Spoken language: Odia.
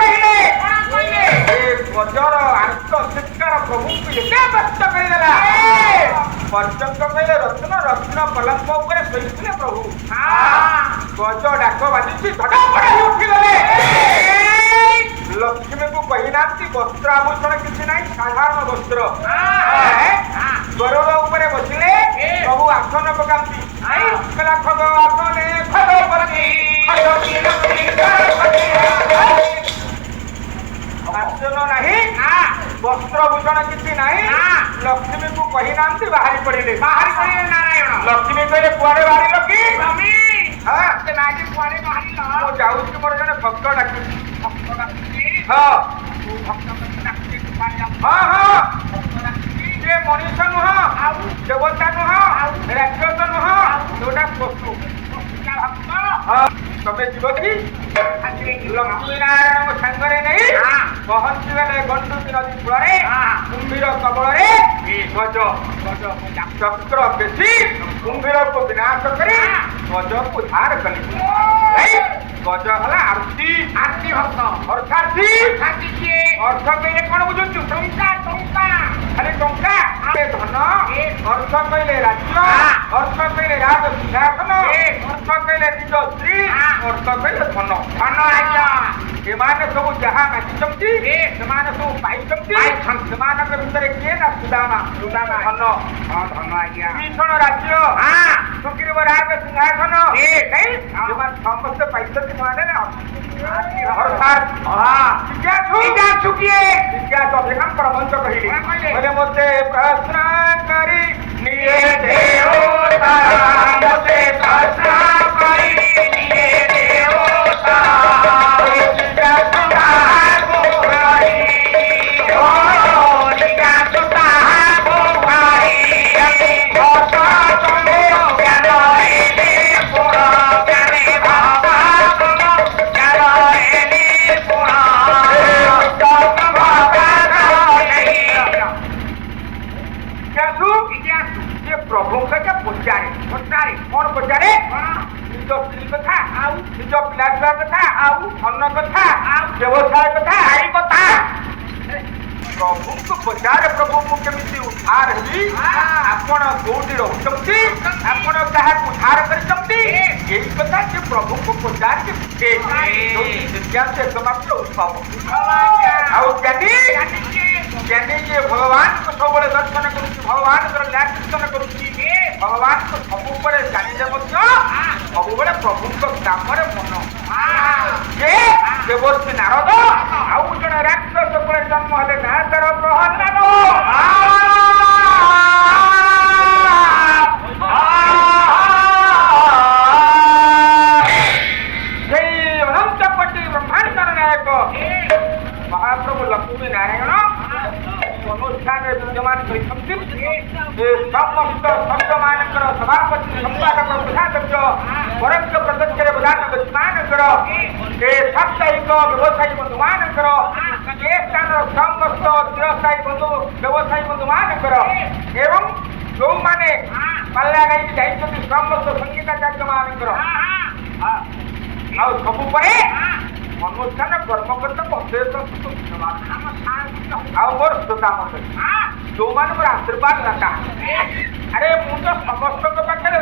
କହିଲେ ଗଜର ଆର୍ଥ ଶିକାର ପ୍ରଭୁଙ୍କୁ ଏତେ ବ୍ୟସ୍ତ କରିଦେଲା ପର୍ଯ୍ୟନ୍ତ କହିଲେ ରତ୍ନ ରତ୍ନ ପଲଙ୍କ ଉପରେ ଶୋଇଥିଲେ ପ୍ରଭୁ। ଗଜ ଡାକ ବାଜିଛି ଧଡ଼ପଡ଼ ହେଇ ଉଠିଗଲେ। ଲକ୍ଷ୍ମୀଙ୍କୁ କହିନାହାନ୍ତି ବସ୍ତ୍ର ଆଭୂଷଣ କିଛି ନାହିଁ, ସାଧାରଣ ବସ୍ତ୍ର। ଗରୁଡ଼ ଉପରେ ବସିଲେ ପ୍ରଭୁ ଆସନ ପକାନ୍ତି। ଆସନ ନାହିଁ, ବସ୍ତ୍ରଭୂଷଣ କିଛି ନାହିଁ। ଲକ୍ଷ୍ମୀଙ୍କୁ କହିନାହାନ୍ତି, ବାହାରି ପଡ଼ିଲେ। ନାରାୟଣ ଲକ୍ଷ୍ମୀ କହିଲେ କୁଆଡେ ବାହାରିଲ କି? ମୁଁ ଯାଉଛି, ମୋର ଜଣେ ଭକ୍ତ ଡାକୁଛି। ସେ ମଣିଷ ନୁହଁ, ଦେବତା ନୁହଁ, ରାକ୍ଷସ ନୁହଁ, ଯୋଉଟା ପଶୁ। ତମେ ଯିବ କି? ଲକ୍ଷ୍ମୀ ନାରାୟଣଙ୍କ ସାଙ୍ଗରେ ନେଇ ପହଞ୍ଚିଗଲେ ଗଣ୍ଡୁକୀ ନଦୀ କୂଳରେ। କୁମ୍ଭୀର କବଳରେ ଗଜ ଚକ୍ର ବେଶୀ କୁମ୍ଭୀରକୁ ବିନାଶ କରି ଗଜକୁ ଧାର କଲେ। ଗଜ ହେଲା ଆରତୀ ଭକ୍ତ। ଅର୍ଥାର୍ଥୀ ଅର୍ଥ କହିଲେ କଣ ବୁଝୁଛୁ? ଟଙ୍କା ଖାଲି ଟଙ୍କା। ଧନ ଅର୍ଥ କହିଲେ ରାଜ୍ୟ, ଅର୍ଥ କହିଲେ ରାଜ ସିଂହାସନ, ଅର୍ଥ କହିଲେ ନିଜ ସ୍ତ୍ରୀ, ଅର୍ଥ କହିଲେ ଧନ। ସେମାନେ ସବୁ ଯାହା ମାଗିଛନ୍ତି ସେମାନେ ସବୁ ପାଇଛନ୍ତି। ସେମାନଙ୍କ ଭିତରେ କିଏ? ନା ସୁଦାମା। ଧନ ଭୀଷଣ ରାଜ୍ୟ, ସୁଗ୍ରୀବ ରାଜ ସିଂହାସନ, ସେମାନେ ସମସ୍ତେ ପାଇଛନ୍ତି। ସେମାନେ ଅଭିକାଙ୍କର ମଞ୍ଚ କହିଲେ ମତେ ପ୍ରଶ୍ନ କରି ନିଏ ଦେବତା, ମତେ ପ୍ରଶ୍ନ କରି ନିଏ ଦେବତା, କଣ ପଚାରେ? ନିଜ ସ୍ତ୍ରୀ କଥା, ନିଜ ପିଲା ଛୁଆ କଥା, ଧନ କଥା, ବ୍ୟବସାୟ କଥା, ଆଇ କଥା। ପ୍ରଭୁଙ୍କୁ ପଚାରେ ପ୍ରଭୁ ମୁଁ କେମିତି ଉଦ୍ଧାର ହେବି? ଆପଣ କୋଉଠି ରହୁଛନ୍ତି? ଆପଣ କାହାକୁ ଉଦ୍ଧାର କରିଛନ୍ତି? ଏଇ କଥା ସେ ପ୍ରଭୁଙ୍କୁ ପଚାରିକି ବୁଝେ। ଏକମାତ୍ର ଉତ୍ସବ। ଆଉ ଜ୍ଞାନୀ ଯିଏ ଭଗବାନଙ୍କୁ ସବୁବେଳେ ଦର୍ଶନ କରୁଛି, ଭଗବାନଙ୍କର ଲୀଳା କୀର୍ତ୍ତନ କରୁଛି, ଭଗବାନଙ୍କୁ ସବୁବେଳେ ଜାଣିଲେ ମଧ୍ୟ ସବୁବେଳେ ପ୍ରଭୁଙ୍କ କାମରେ ମନ। ଦେବର୍ଷି ନାରଦ ଆଉ ଜଣେ ରାକ୍ଷସ କୁଳେ ଜନ୍ମ ହେଲେ ନା ତାର ପ୍ରହ୍ଲାଦ। ସେଇ ଅନନ୍ତ କୋଟି ବ୍ରହ୍ମାଣ୍ଡର ନାୟକ ମହାପ୍ରଭୁ ଲକ୍ଷ୍ମୀ ନାରାୟଣ ଅନୁଷ୍ଠାନରେ ବିଦ୍ୟମାନ କରିଛନ୍ତି। ସମସ୍ତ ସଭ୍ୟମାନଙ୍କର ସଭାପତି, ସମ୍ପାଦକ, ପ୍ରଧାନଧ୍ୟକ୍ଷ, ପରୋକ୍ଷ ପ୍ରତ୍ୟକ୍ଷରେ ପ୍ରଧାନ ବ୍ୟକ୍ତିମାନଙ୍କର, ଏ ସାପ୍ତାହିକ ବ୍ୟବସାୟୀ ବନ୍ଧୁମାନଙ୍କର, ଏ ସ୍ଥାନର ସମସ୍ତ ଚିରସ୍ଥାୟୀ ବନ୍ଧୁ ବ୍ୟବସାୟୀ ବନ୍ଧୁମାନଙ୍କର ଏବଂ ଯୋଉମାନେ ପାଲ୍ଲା ଗାଇକି ଯାଇଛନ୍ତି ସମସ୍ତ ସଙ୍ଗୀତାଚାର୍ଯ୍ୟମାନଙ୍କର, ଆଉ ସବୁ ପରେ ଅନୁଷ୍ଠାନ କର୍ମକର୍ତ୍ତାଙ୍କୁ ଅଶେଷ ଧନ୍ୟବାଦ। ଆଉ ମୋର ଶ୍ରୋତା ମଣ୍ଡଳୀ ଯୋଉମାନେ ମୋର ଆଶୀର୍ବାଦ ଦାତା, ଆରେ ମୁଁ ତ ସମସ୍ତଙ୍କ ପାଖରେ